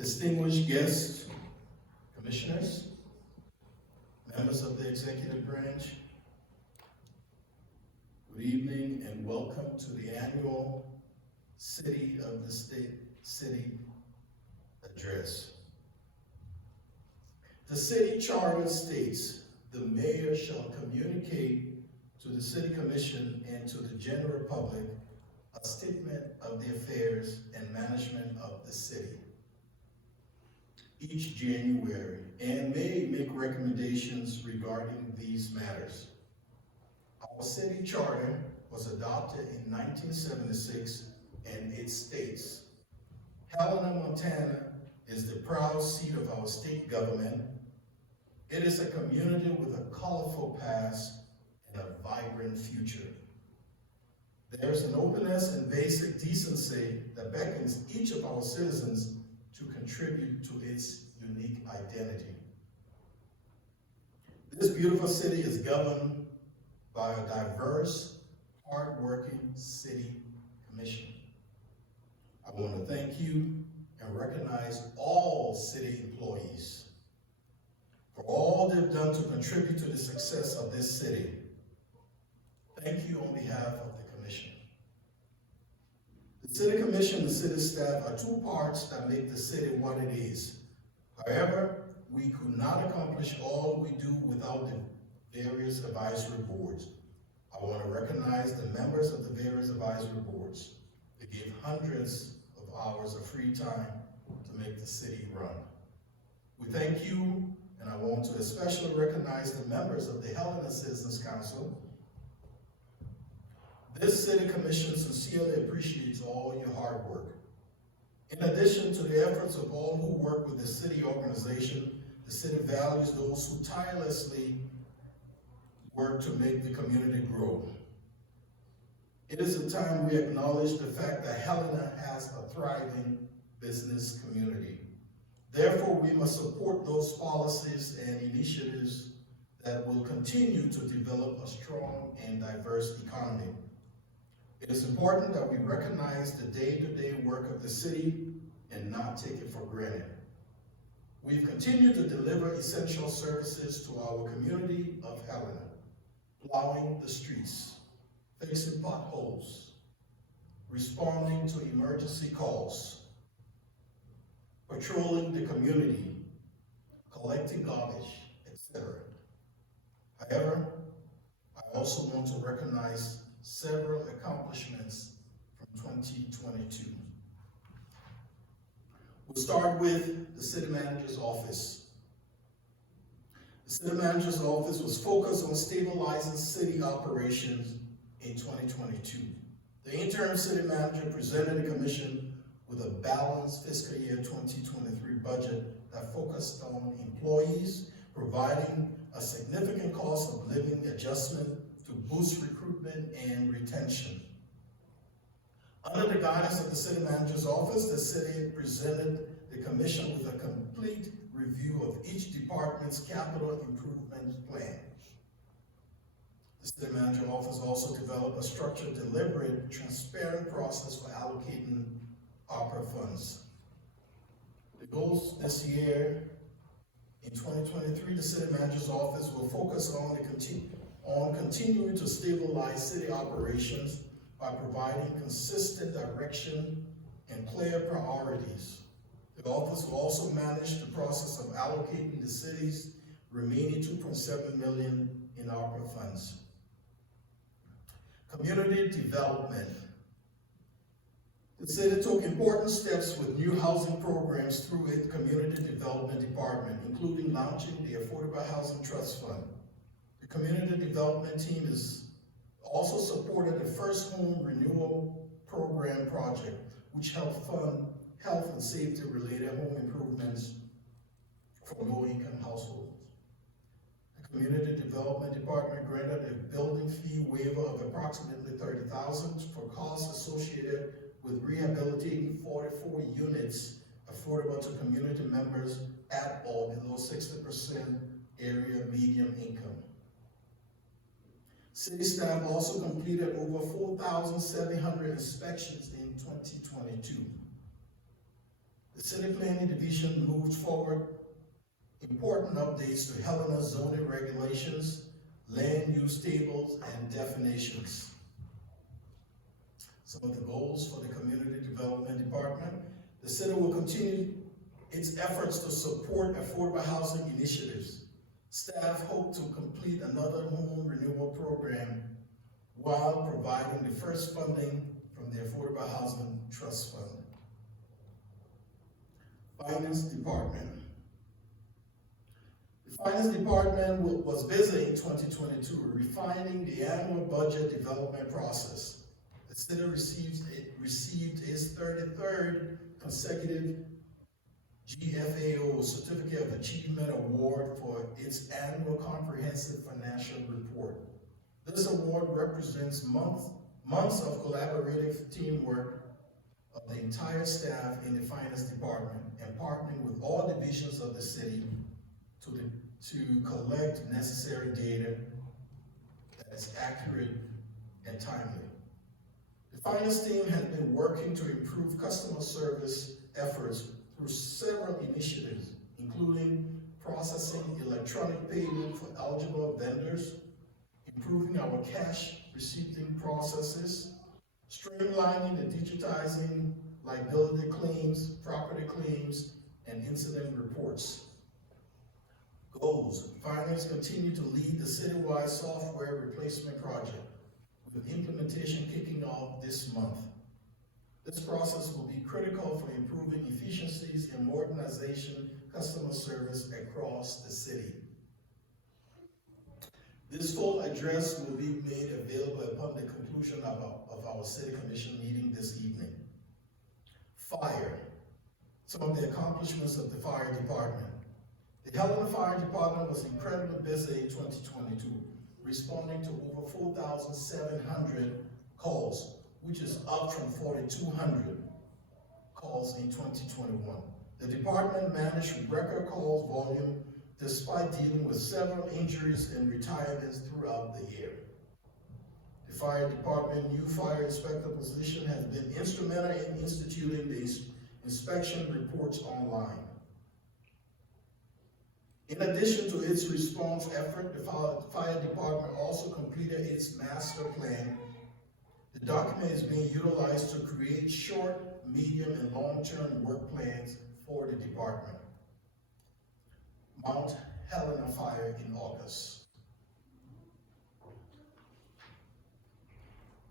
distinguished guests, commissioners, members of the executive branch, good evening and welcome to the annual City of the State City Address. The city charter states the mayor shall communicate to the city commission and to the general public a statement of the affairs and management of the city each January and may make recommendations regarding these matters. Our city charter was adopted in 1976 and it states, Helena, Montana is the proud seat of our state government. It is a community with a colorful past and a vibrant future. There is an openness and basic decency that beckons each of our citizens to contribute to its unique identity. This beautiful city is governed by a diverse, hardworking city commission. I want to thank you and recognize all city employees for all they've done to contribute to the success of this city. Thank you on behalf of the commission. The city commission and the city staff are two parts that make the city what it is. However, we could not accomplish all we do without the various advisory boards. I want to recognize the members of the various advisory boards. They gave hundreds of hours of free time to make the city run. We thank you, and I want to especially recognize the members of the Helena Citizens Council. This city commission sincerely appreciates all your hard work. In addition to the efforts of all who work with the city organization, the city values those who tirelessly work to make the community grow. It is a time we acknowledge the fact that Helena has a thriving business community. Therefore, we must support those policies and initiatives that will continue to develop a strong and diverse economy. It is important that we recognize the day-to-day work of the city and not take it for granted. We've continued to deliver essential services to our community of Helena, plowing the streets, fixing potholes, responding to emergency calls, patrolling the community, collecting garbage, etc. However, I also want to recognize several accomplishments from 2022. We'll start with the city manager's office. The city manager's office was focused on stabilizing city operations in 2022. The interim city manager presented the commission with a balanced fiscal year 2023 budget that focused on employees, providing a significant cost of living adjustment to boost recruitment and retention. Under the guidance of the city manager's office, the city presented the commission with a complete review of each department's capital improvement plan. The city manager's office also developed a structured, deliberate, transparent process for allocating ARPA funds. The goals this year, in 2023, the city manager's office will focus on continuing to stabilize city operations by providing consistent direction and clear priorities. The office will also manage the process of allocating the city's remaining $2.7 million in ARPA funds. Community development. The city took important steps with new housing programs through its community development department, including launching the Affordable Housing Trust Fund. The community development team has also supported the First Home Renewal Program project, which helped fund health and safety related home improvements for low-income households. The community development department granted a building fee waiver of approximately $30,000 for costs associated with rehabilitating 44 units affordable to community members at or below 60% area median income. City staff also completed over 4,700 inspections in 2022. The The City Planning Division moved forward important updates to Helena zoning regulations, land use tables, and definitions. Some of the goals for the Community Development Department: the city will continue its efforts to support affordable housing initiatives. Staff hope to complete another home renewal program while providing the first funding from the Affordable Housing Trust Fund. Finance Department. The Finance Department was busy in 2022 refining the annual budget development process. The city received its 33rd consecutive GFAO Certificate of Achievement Award for its annual comprehensive financial report. This award represents months of collaborative teamwork of the entire staff in the finance department and partnering with all divisions of the city to collect necessary data that is accurate and timely. The finance team has been working to improve customer service efforts through several initiatives, including processing electronic payment for eligible vendors, improving our cash receipting processes, streamlining and digitizing liability claims, property claims, and incident reports. Goals: finance continue to lead the citywide software replacement project, with implementation kicking off this month. This process will be critical for improving efficiencies and modernization customer service across the city. This full address will be made available upon the conclusion of our City Commission meeting this evening. Fire. Some of the accomplishments of the Fire Department. The Helena Fire Department was incredibly busy in 2022, responding to over 4,700 calls, which is up from 4,200 calls in 2021. The department managed record calls volume despite dealing with several injuries and retirements throughout the year. The fire department new fire inspector position has been instrumental in instituting these inspection reports online. In addition to its response effort, the fire department also completed its master plan. The document is being utilized to create short, medium, and long-term work plans for the department. Mount Helena Fire in August.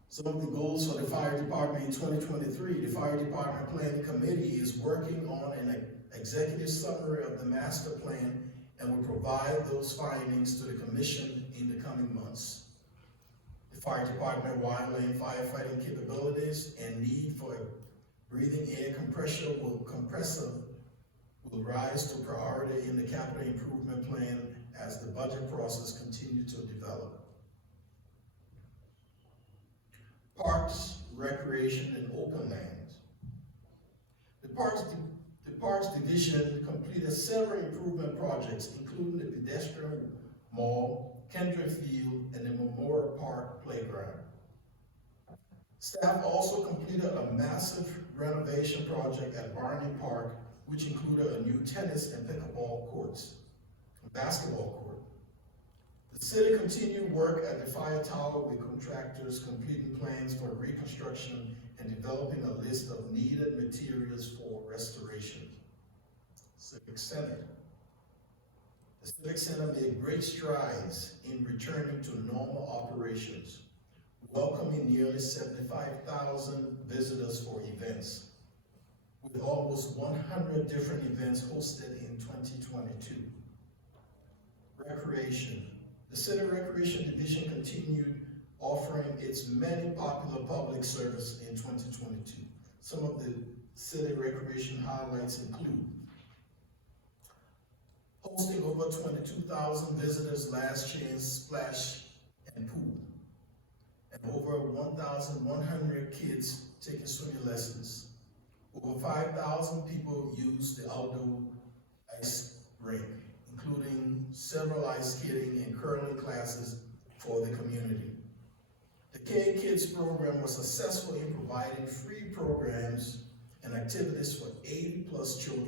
Some of the goals for the fire department in 2023, the fire department planning committee is working on an executive summary of the master plan and will provide those findings to the commission in the coming months. The fire department wildland firefighting capabilities and need for a breathing air compressor will rise to priority in the capital improvement plan as the budget process continues to develop. Parks, recreation, and open lands. The Parks Division completed several improvement projects, including the pedestrian mall, Kendrick Field, and the Memorial Park playground. Staff also completed a massive renovation project at Barney Park, which included a new tennis and pickleball courts, a basketball court. The city continued work at the fire tower with contractors completing plans for reconstruction and developing a list of needed materials for restoration. Civic Center. The Civic Center made great strides in returning to normal operations, welcoming nearly 75,000 visitors for events, with almost 100 different events hosted in 2022. Recreation. The City Recreation Division continued offering its many popular public services in 2022. Some of the city recreation highlights include hosting over 22,000 visitors last chance splash and pool, and over 1,100 kids taking swimming lessons. Over 5,000 people used the outdoor ice rink, including several ice skating and curling classes for the community. The K-Kids program was successful in providing free programs and and activities for 80-plus children